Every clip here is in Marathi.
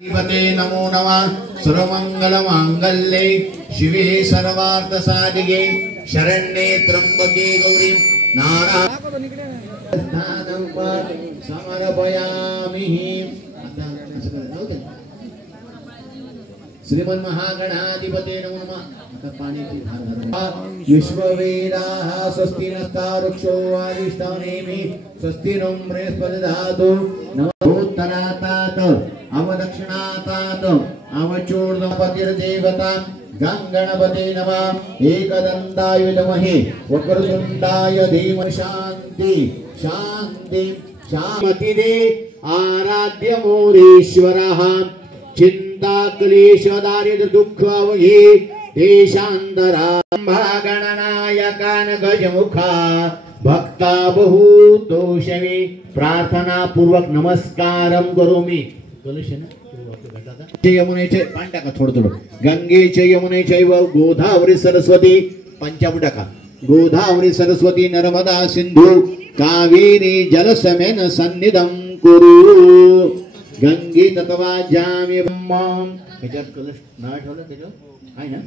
श्रीमते नमो नमः। सर्वमंगलमांगल्ये शिवे सर्वार्थसाधिके शरण्ये त्र्यंबके गौरी नारायणं समर्पयामि। श्रीमन्महागणाधिपते नमो नमः। आता पाण्याची धार विश्ववेदाः स्वस्ति नस्तारुक्षो वादिष्टानेमि स्वस्ति नो बृहस्पतिर्दधातु नमोत्तरातात अवदक्षिणातात अवचूर्णपतिर्देवता गंगणपते नमः। एकदन्ताय विद्महे वक्रतुण्डाय धीमहि शान्ति शान्ति शान्तिदे आराध्य मोरेश्वरः चिंता क्लेश दारिद्र्य दुःख अवघे देशांतरा गणनायकान गजमुखा भक्ता बहुतोषवे प्रार्थना पूर्वक नमस्कारम करोमि। यमुनेचे पाणी टाका थोडं थोडं। गंगेचे यमुनेचे गोदावरी सरस्वती पंचामृत टाका। गोदावरी सरस्वती नर्मदा सिंधू कावेरी जलसमेन सन्निधं कुरु। गंगे तत्वाजामि ब्रह्मं ह्याच्यात कलश नाव ठेवलं त्याच्यावर आहे ना।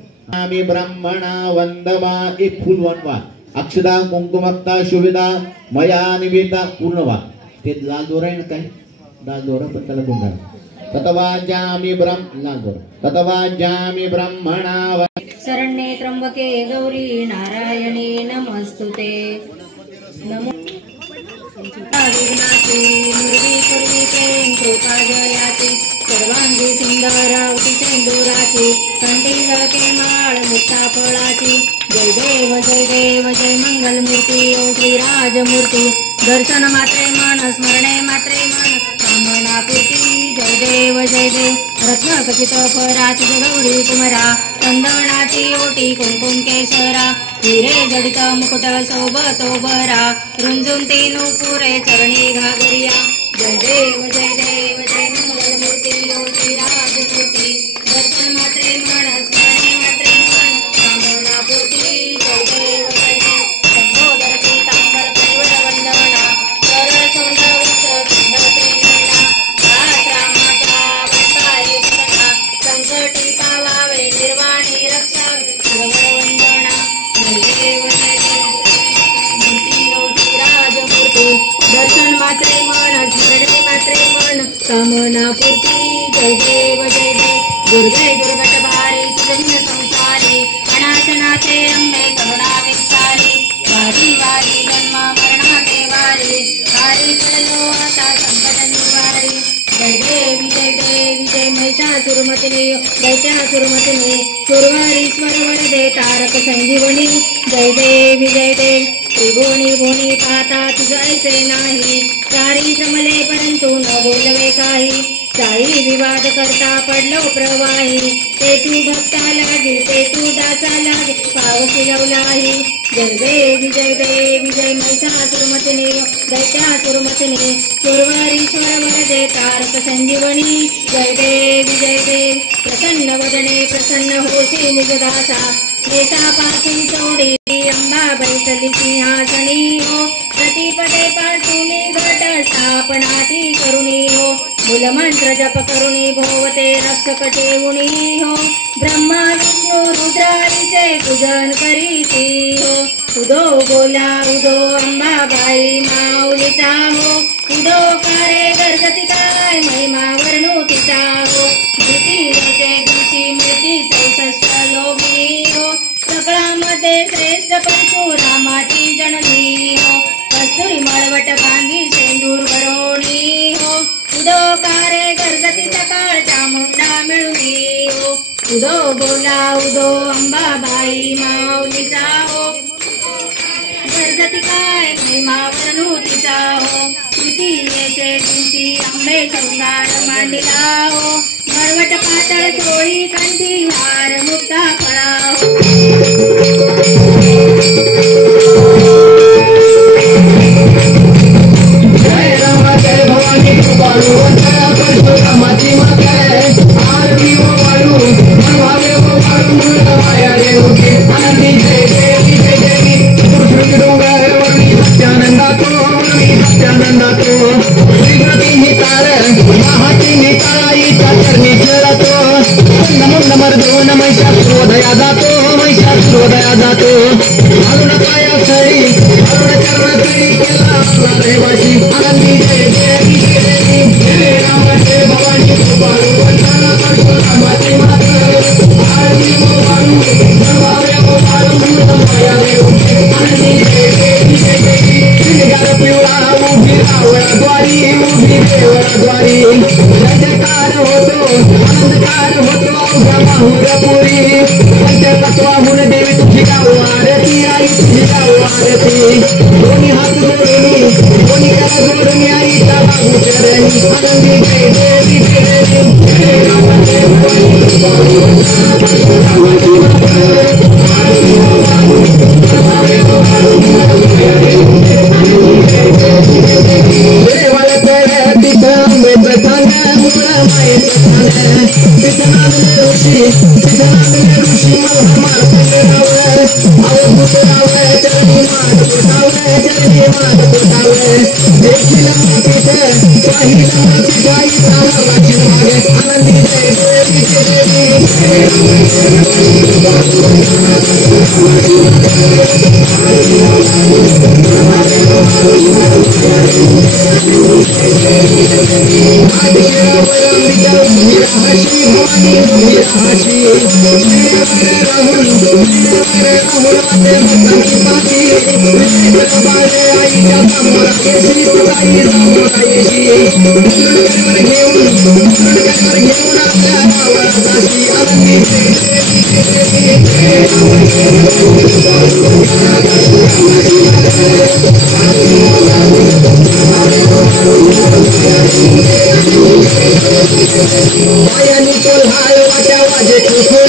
आम्ही ब्राह्मणा वंदवा एक फुल वनवा अक्षदा कुंकुमक्ता शुभिदा मया निवेदा पूर्णवा। ते लाल दोरा आहे ना काय लाल दोरा पण त्याला गुंडा तत्वाजामि लाल दोरा तत्वाजामि ब्राह्मणा शरण्ये त्र्यंबके गौरी नारायणी नमस्तुते। नमो विघ्नाची निर्विकुर्मी प्रेम कृपा जयाची सर्वांगी सुंदरावती सिंदुराची कंठीलके माळ मुक्ता फळाची। जय देव जय मंगलमूर्ती ओ श्रीराजमूर्ती। दर्शन मात्रे मन स्मरणे मात्रे मन कामनापूर्ती। जय देव रत्नखचित फराची गौरी कुमरा चंदनाची ओटी कुंकुम केशरा हिरे जडित मुकुट शोभतो बरा रुंजून तीनु पुरे चरणी घागरिया। जय देव मंगलमूर्ती ओ श्रीराजमूर्ती। दर्शन मात्रे मन स्मरणे मात्रे मन कामनापूर्ती। जय देव संबोधर पीतांबर परिवर वंदना सरळ सुंदर वस्त्र सुंदर नयना रामाचा भक्ताये सदा संकटी पावावे निर्वाणी रक्षावे सर्व वंदना। जय देव मूर्ती ओ श्रीराजमूर्ती। दर्शन मात्रे मन स्मरणे मात्रे मन कामनापूर्ती। जय देव दुर्गे दुर्गट भारी सुजन्य संसारी अनाशनाचे अंबे करुणा विस्तारी। वारी वारी जन्म मरणाचे वारी वारी चलो आता संकट निवारी। जय देवी जय महिषासुरमर्दिनी दैत्यासुरमर्दिनी सुरवारीश्वर वरदे तारक संजीवनी। जय देवी त्रिभुवनी भुवनी पाहता तुझ ऐसे नाही चारी श्रमले परंतु न बोलवे काही। साई विवाद करता पडलो प्रवाही ते तू भक्ता लागे ते तू दासा लागे पावसी लवलाही। जय देवी जय महिषासुरमर्दिनी दैत्यासुरमर्दिनी सुरवारीश्वर वरदे तारक संजीवनी। जय देवी प्रसन्न वदने प्रसन्न होशी निजदासा नेतापासून चोडी अंबा बैसली सिंहासनी हो। प्रतिपदे पासून घट स्थापनाती करुणी हो। मूलमंत्र जप करुणी भोवते रक्षक ठेवुनी हो। ब्रह्मा विष्णू रुद्रारीचे पूजन करीती हो। उदो बोला उदो अंबाबाई माऊलीचा हो। उदो कारे गणपती काय महिमा वर्णू तिचा हो। द्वितीयेचे दिवशी मिळती 64 योगिनी हो। सकळामध्ये श्रेष्ठ परशुरामाची जननी हो। कस्तुरी मळवट भांगी शेंदूर भरोणी हो। उदो कारे गणपती सकाळ चामुंडा मिळुनी हो। उदो बोला उदो अंबाबाई माऊलीचा हो। गणपती काय महिमा वर्णू तिचा हो। तृतीयेचे दिवशी आंबे चौंगार मांडिला हो। मळवट पातळ चोळी कंठी हार मुक्ता फळा हो। जय राम जय भवानी कृपाळू वंदना परशुरामाची माता आरती वो वाळू मनवावे वो वाळू मूळ माया देवकी आनंदी जय देवी कृष्ण डोंगर वरणी सत्यानंदा तो श्रीमती नितार महाती निताई मी खेळतो मुंड मर्दून मैशासुरोदया जातो मैशासुरोदया जातो घालून पाया सरी घालून चरण करी केला आपला रहिवासी आनंदी जय देवी जय राम जय भवानी कृपाळू वंदना परशुरामाची माता आरती मोबाळू सर्वावे मोबाळू माया देव आनंदी जय देवी जय देवी श्रीगार पिवळा उभी रावळद्वारी उभी देवळद्वारी जयकार होतो आनंदकार होतो अवघ्या माहुरपुरी पंचतत्वाहून देवी तुझी गाऊ आरती आई तुझी गाऊ आरती दोन्ही हात जोडून दोन्ही करा जोडून आईचा बाहू चरणी आनंदी जय देवी जय देवी जय राम जय भवानी देवाला चढ्या तिथं आंबेचं ठाण मुळा मायेचं ठाण तिथं नांदले ऋषी मला मार्तंडरावं अवधूत रावं चरणी मात पोटावं देखील पीठ पाहिलं पीठ आईचा मागाची मागे आनंदी जय देवी जय देवी पायानी कोल्हाळ वाट्या वाजे खुखुळ